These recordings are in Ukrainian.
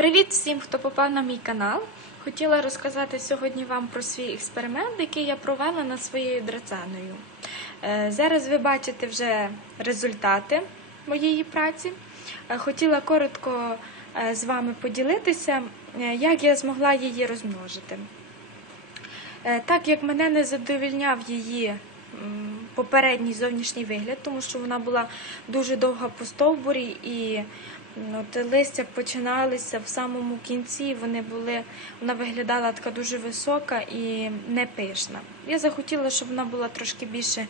Привіт всім, хто попав на мій канал. Хотіла розказати сьогодні вам про свій експеримент, який я провела над своєю драценою. Е, Зараз ви бачите вже результати моєї праці. Е, Хотіла коротко е, з вами поділитися, як я змогла її розмножити. Так як мене не задовільняв її попередній зовнішній вигляд, тому що вона була дуже довга по стовбурі і от листя починалися в самому кінці. Вони були, вона виглядала така дуже висока і не пишна. Я захотіла, щоб вона була трошки більше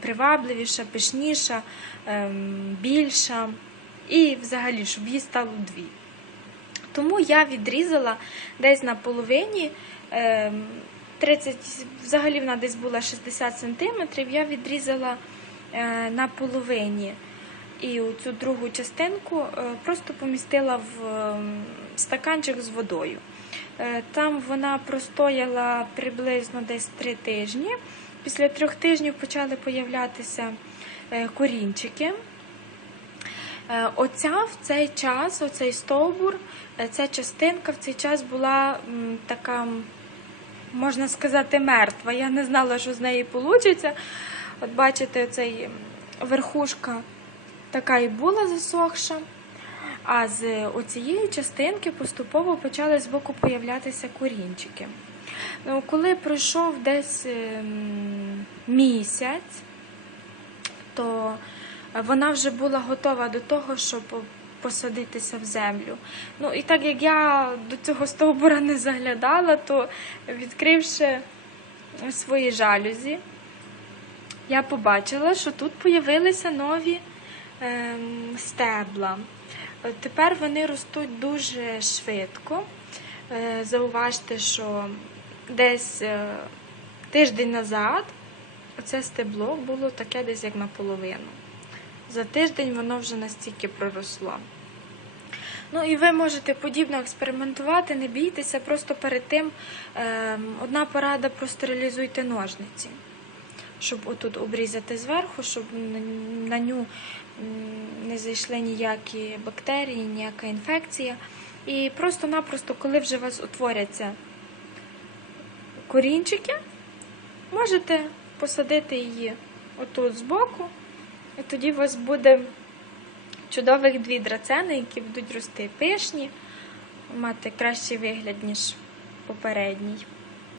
привабливіша, пишніша, ем, більша, і взагалі, щоб їй стало дві. Тому я відрізала десь на половині. Ем, 30, взагалі вона десь була 60 сантиметрів, я відрізала е, на половині. І цю другу частинку е, просто помістила в ем, стаканчик з водою. Е, Там вона простояла приблизно десь 3 тижні. Після трьох тижнів почали появлятися корінчики. Оця в цей час, оцей стовбур, ця частинка в цей час була така, можна сказати, мертва. Я не знала, що з неї вийде. От бачите, цей верхушка така і була засохша. А з оцієї частинки поступово почали з боку появлятися корінчики. Ну, коли пройшов десь ем, місяць, то вона вже була готова до того, щоб посадитися в землю. Ну і так як я до цього стовбура не заглядала, то відкривши свої жалюзі, я побачила, що тут появилися нові ем, стебла. Е, Тепер вони ростуть дуже швидко. Е, Зауважте, що десь е, тиждень назад оце стебло було таке десь як наполовину. За тиждень воно вже настільки проросло. Ну і ви можете подібно експериментувати, не бійтеся, просто перед тим ем, одна порада простерилізуйте ножниці, щоб отут обрізати зверху, щоб на, ню не зайшли ніякі бактерії, ніяка інфекція. І просто-напросто, коли вже у вас утворяться корінчики, можете посадити її отут збоку, тоді у вас буде чудових дві драцени, які будуть рости пишні, мати кращий вигляд, ніж попередній.